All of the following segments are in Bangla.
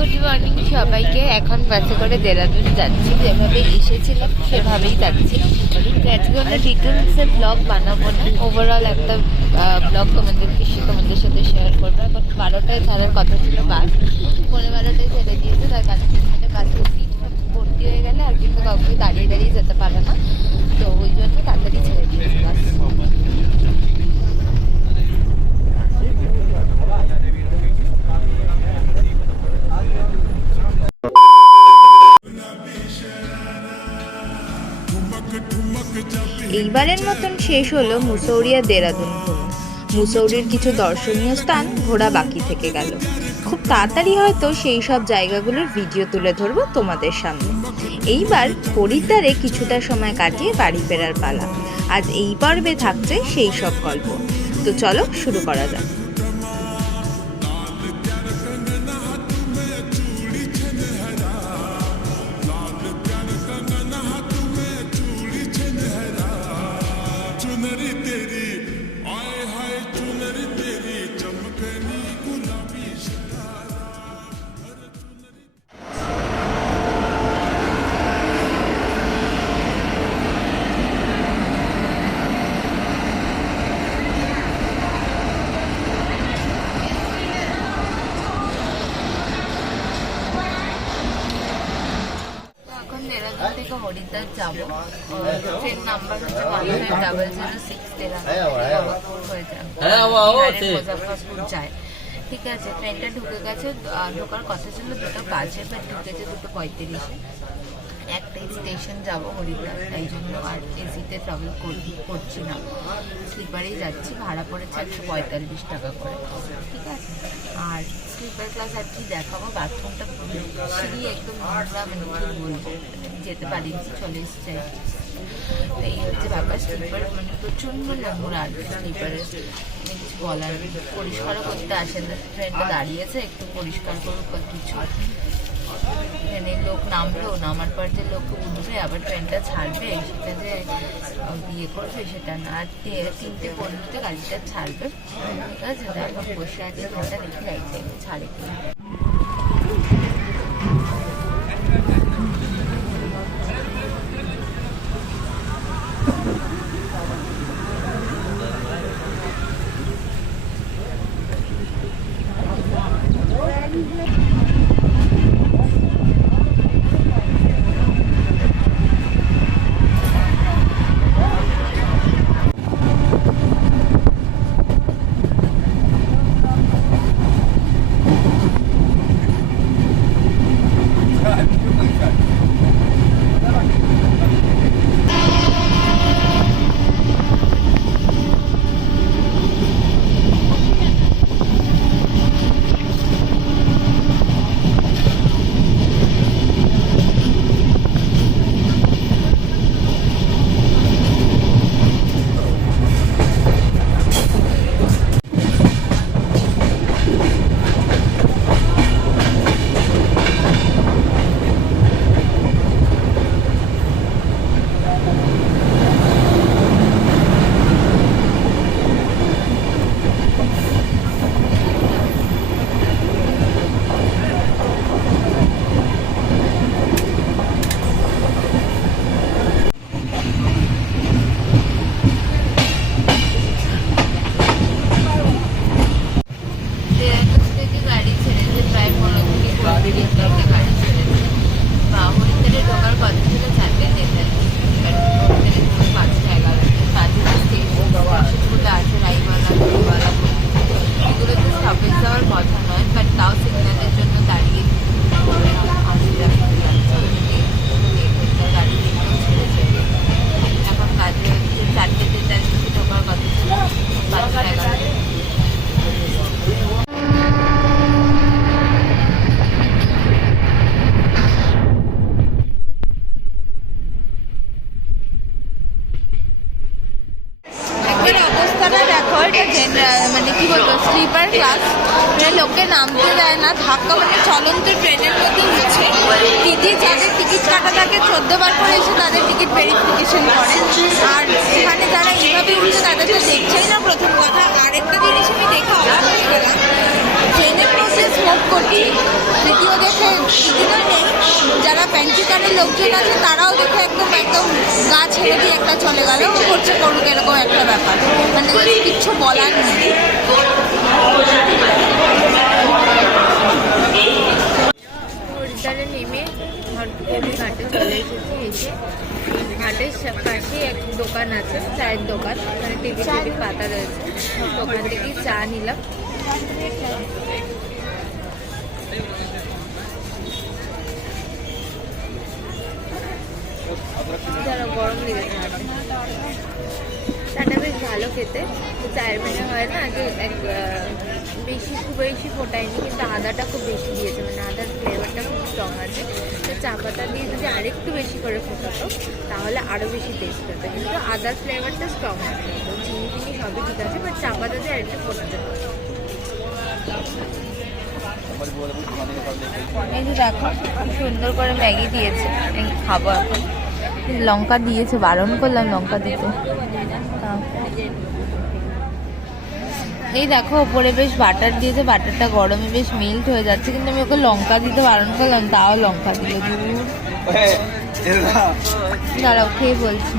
গুড মর্নিং সবাইকে। এখন বাসে করে দেরাদুন যাচ্ছি, যেভাবে এসেছিলাম সেভাবেই যাচ্ছি। আজকে আমরা ডিটেলসে ব্লগ বানাবো না, ওভারঅল একটা ব্লগ তোমাদের সাথে শেয়ার করবো। এখন 12টায় ছাড়ার কথা ছিল বাস, 12:15টায় ছেড়ে দিয়েছে। তার কারণ এখানে বাসের সিট ভর্তি হয়ে গেলে আর কিন্তু কাউকে দাঁড়িয়ে দাঁড়িয়ে যেতে পারে না, তো ওই জন্য তাড়াতাড়ি ছেড়ে দিয়েছে বাস। এইবারের মতন শেষ হলো মুসৌরিয়া দেরাদুন ভ্রমণ। মুসৌরির কিছু দর্শনীয় স্থান ঘোরা বাকি থেকে গেল। খুব তাড়াতাড়ি হয়তো সেই সব জায়গাগুলোর ভিডিও তুলে ধরবো তোমাদের সামনে। এইবার হরিদ্বারে কিছুটা সময় কাটিয়ে বাড়ি ফেরার পালা। আজ এই পর্বে থাকছে সেই সব গল্প। তো চলো শুরু করা যাক। দেরাদুন থেকে হরিদ্বার যাবো। ট্রেন নাম্বার হচ্ছে 1500 হয়ে যাবে, মুজফ্ফরপুর যায়। ঠিক আছে, ট্রেনটা ঢুকে গেছে। ঢোকার কথা ছিল 2:05, বাট ঢুকেছে 2:35। একটাই স্টেশন যাবো হরিদ্বার, তাই জন্য আর এসিতে ট্রাভেল করছি না, স্লিপারেই যাচ্ছি। ভাড়া পড়েছে 145 টাকা করে। ঠিক আছে, আর স্লিপার ক্লাস আর কি দেখাবো, বাথরুমটা সিঁড়ি একদম নোংরা, মানে কি বলবো, যেতে পারিনি, চলে এসছে। এই হচ্ছে ব্যাপার। স্লিপার মানে প্রচণ্ড নোংরা, আর স্লিপারের কিছু বলার, পরিষ্কারও করতে আসে না। ট্রেনটা দাঁড়িয়েছে, একটু পরিষ্কার করুক বা কিছু। ট্রেনের লোক নামার পর যে লোক উঠবে, আবার ট্রেনটা ছাড়বে, সেটা যে বিয়ে করবে সেটা না। আর 3:15 গাড়িটা ছাড়বে। ঠিক আছে, এখন বসে আছে, ট্রেনটা দেখে যাচ্ছে ছাড়ে কিনা। মানে কি বলবো, স্লিপার ক্লাস, লোকে নামতে দেয় না, ধাক্কা, মানে চলন্ত ট্রেনের মধ্যে উঠছে। টিটি যাদের টিকিট কাটা থাকে 14 বার করে এসে তাদের টিকিট ভেরিফিকেশন করে। আর এখানে যারা এইভাবে উঠছে তাদের তো দেখছেই না, প্রথম কথা। আরেকটা জিনিস আমি দেখে অবাক হয়ে গেলাম, ট্রেনের মধ্যে স্মোক করছে। দ্বিতীয় লোকজন আছে তারাও দেখে একদম একদম গা ছেড়ে দিয়ে একটা চলে গেল, করছে করুক, এরকম একটা ব্যাপার, মানে কিচ্ছু বলার নেই। হরিদ্বারে নেমে ঘাটে চলে এসেছি। এসে ঘাটের পাশে এক দোকান আছে, চায়ের দোকান, মানে টিভি পাতা রয়েছে, দোকান থেকে চা নিলাম। যারা গরম লেগেছে হাতে, চাটা বেশ ভালো খেতে। চায়ের মানে হয় না যে বেশি খুব বেশি ফোটায়নি, কিন্তু আদাটা খুব বেশি দিয়েছে, মানে আদার ফ্লেভারটা খুব স্ট্রং আছে। তো চা পাতা দিয়ে যদি আরেকটু বেশি করে ফোটাতো তাহলে আরও বেশি টেস্ট হতো, কিন্তু আদার ফ্লেভারটা স্ট্রং আছে। তো চিনি চিনি সবই ঠিক আছে, বাট চা পাতা দিয়ে আরেকটু ফোটাতে হবে। এই যে দেখো খুব সুন্দর করে ম্যাগি দিয়েছে, খাবো এখন। লঙ্কা দিয়েছে, বারণ করলাম লঙ্কা দিতে। এই দেখো ওপরে বেশ বাটার দিয়েছে, বাটারটা গরমে বেশ মেল্ট হয়ে যাচ্ছে, কিন্তু আমি ওকে লঙ্কা দিতে বারণ করলাম, তাও লঙ্কা দিল। দাঁড়াও খেয়ে বলছি।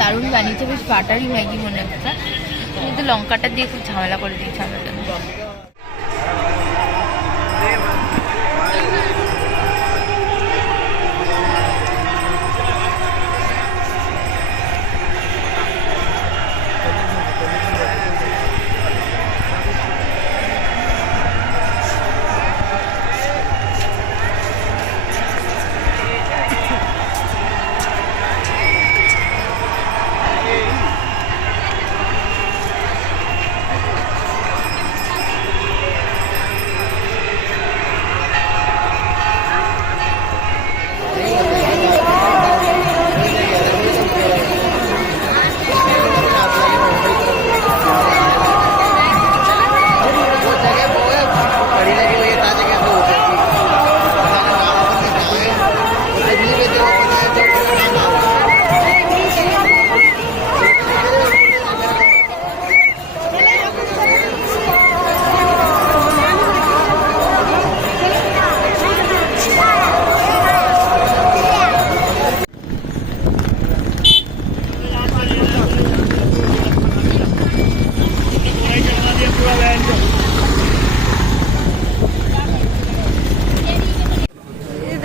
দারুণ বানিয়েছে, বেশ বাটারি ম্যাগি মনে হচ্ছে, কিন্তু লঙ্কাটা দিয়ে খুব ঝামেলা করে দিয়েছে আমার জন্য।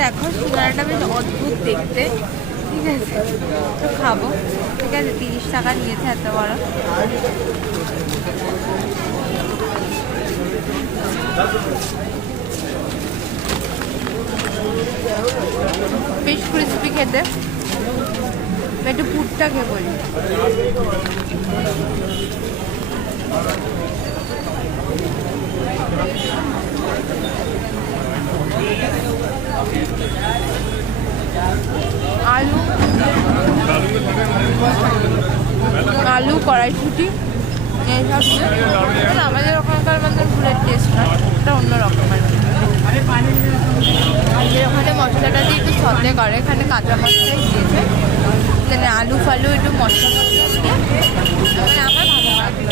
দেখো সিঙ্গারাটা বেশ অদ্ভুত দেখতে, ঠিক আছে, তো খাবো। ঠিক আছে, 30 টাকা নিয়েছে, এত বড়। বেশ ক্রিস্পি খেতে, একটু পুরটা খেয়ে বলি। আলু আলু কড়াইশুঁটি এইসব, আমাদের ওখানকার মধ্যে ফুলের টেস্ট না, এটা অন্য রকম আর কি। ওখানে মশলাটা দিয়ে একটু সতে করে, এখানে কাঁচা মশলাই দিয়েছে, এখানে আলু ফালু একটু মশলা মশলা দিয়ে, মানে আমার ভালো লাগলো।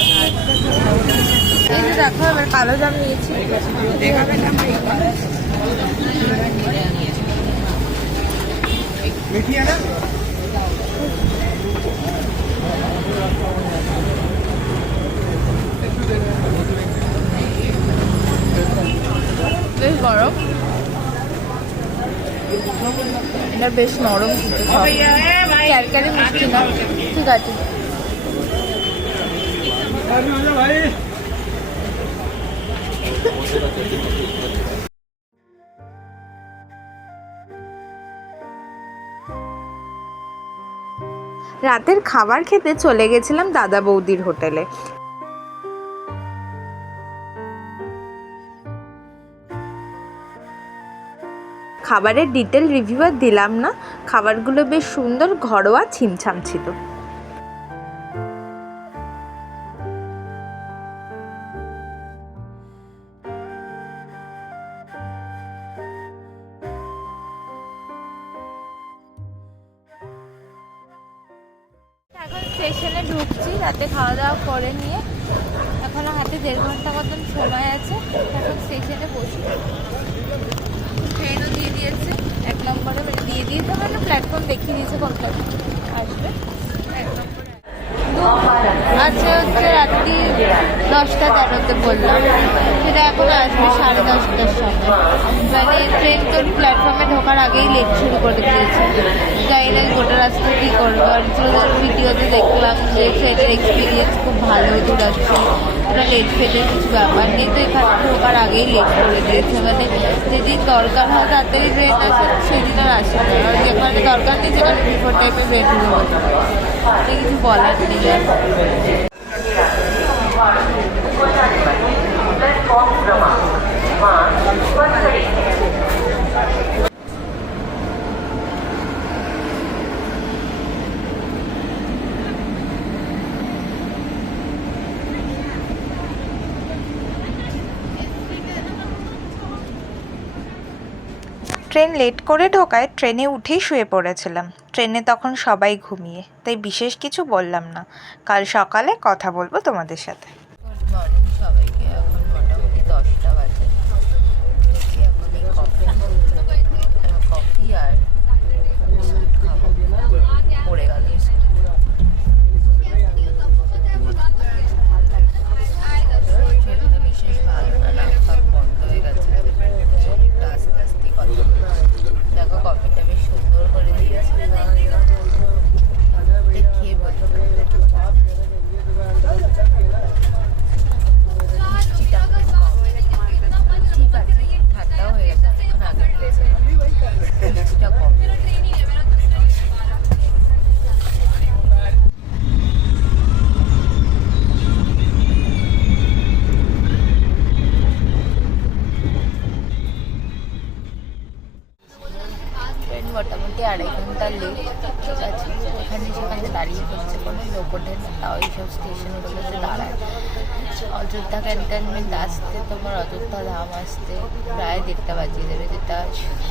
এই যে দেখো এবার কালো জাম নিয়েছি। বেশ গরম, এটা বেশ নরম, কিন্তু ক্যারক্যারে মিষ্টি না, ঠিক আছে। রাতের খাবার খেতে চলে গেছিলাম দাদা বৌদির হোটেলে। খাবারের ডিটেল রিভিউ আর দিলাম না, খাবারগুলো বেশ সুন্দর, ঘরোয়া, ছিমছাম ছিল। স্টেশনে ঢুকছি রাতে খাওয়া দাওয়া করে নিয়ে। এখনো হাতে 1.5 ঘন্টা মতন সময় আছে। এখন স্টেশনে বসি। ট্রেনও দিয়ে দিয়েছে 1 নম্বরে, মানে দিয়ে দিয়েছে মানে প্ল্যাটফর্ম দেখিয়ে দিয়েছে কোনটা আসবে। 1 নম্বরে আচ্ছা হচ্ছে রাত্রি 10:13-তে বললাম, সেটা এখন আসবে 10:30টার সময়। মানে ট্রেন তোর প্ল্যাটফর্মে ঢোকার আগেই লেট শুরু করে দিয়েছে। জানি না গোটা রাস্তা কী করবো। আর ভিডিওতে দেখলাম যে ট্রেনের এক্সপিরিয়েন্স খুব ভালো, দূরাস্তি, ওটা লেট ফেটের কিছু ব্যাপার নেই। তো এখানে ঢোকার আগেই লেট করে দিয়েছে। মানে যেদিন দরকার হয় তাড়াতাড়ি ট্রেন আসে সেদিন আর আসে না, আর যেখানে দরকার নেই সেখানে বিফোর টাইপের বেরোনো হতো, কিছু বলার নেই। ট্রেন লেট করে ঢোকায় ট্রেনে উঠেই শুয়ে পড়েছিলাম। ট্রেনে তখন সবাই ঘুমিয়ে, তাই বিশেষ কিছু বললাম না। কাল সকালে কথা বলবো তোমাদের সাথে। গুড মর্নিং সবাইকে। এখন মোটামুটি 10টা বাজে। দেখি এখন এই কফি আর খাবো। পড়ে গেল শরীরটা বিশেষ ভালো না, নাক ফাক বন্ধ হয়ে গেছে। একটু আস্তে আস্তে কথা বলছি। দেখো কফিটা বেশ সুন্দর করে দিয়েছে, খেয়ে বলবো। ঠিক আছে, ঠান্ডাও হয়ে গেছে, অনেকক্ষণ আগে দিয়েছে, মিষ্টিটা কম। ট্রেন মোটামুটি 2.5 ঘন্টা লেট, ঠিক আছে। এখানে সেখানে দাঁড়িয়ে পড়ছে, কোনো লোক ওঠে না, তাও এইসব স্টেশনগুলোতে দাঁড়ায়। অযোধ্যা ক্যান্টনমেন্ট আসতে তোমার অযোধ্যা ধাম আসতে প্রায় 1:30 বাজিয়ে দেবে, যেটা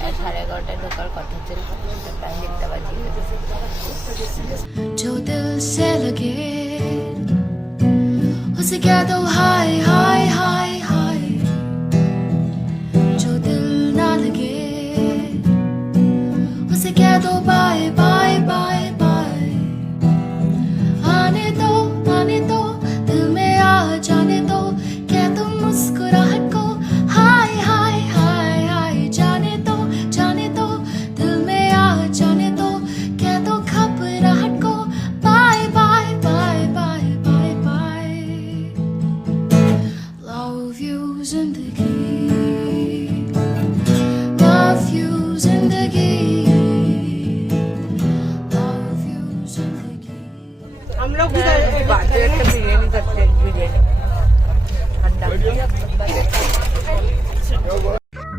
11:30টায় ঢোকার কথা ছিল, সেটা প্রায় 1:30 বাজিয়ে দেবে। जो दिल से लगे उसे कह दो हाय हाय हाय हाय, जो दिल ना लगे उसे कह दो बाय बाय बाय बाय। आने दो दिल में आ जाने दो, कह दो मुस्कुराहट को हाय हाय हाय हाय। जाने दो दिल में आ जाने दो, कह दो घबराहट को bye bye bye bye bye bye. Love you जिंदगी, love you जिंदगी, love you जिंदगी। हम लोग बाजरे का बिरयानी करते हैं, बिरयानी ठंडा।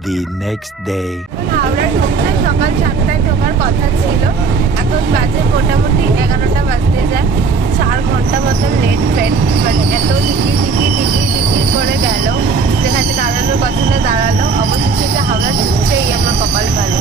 The next day. হাওড়া ঢুকতে সকাল 7টায় ঢোকার কথা ছিল, এখন বাজে মোটামুটি 11টা বাজতে যায়। 4 ঘন্টা মতন লেট ট্রেন। মানে এত টিকি করে গেল, যেখানে দাঁড়ানোর কথা না দাঁড়ালো। অবশেষে যে হাওড়া ঢুকছেই আমার কপাল ভালো।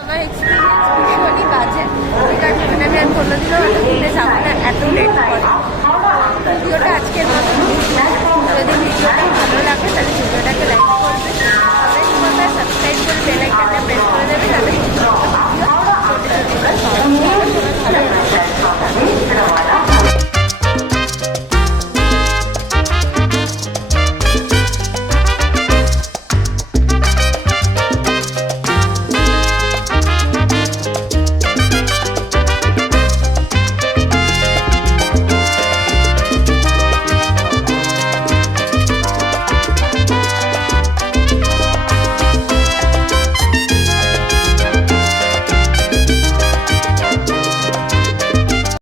আমার এক্সপিরিয়েন্স ভীষণই বাজে, ঠিক আছে। মানে আমি আর কোনোদিনও হয়তো ঘুরতে যাবো না, এত লেট করে। ভিডিওটা আজকের মতো যদি ভিডিওটা ভালো লাগে তাহলে ভিডিওটাকে লাইক করবে, কমেন্ট করবে, সাবস্ক্রাইব করে বেল আইকনটা প্রেস করে দেবে, যাতে ভালো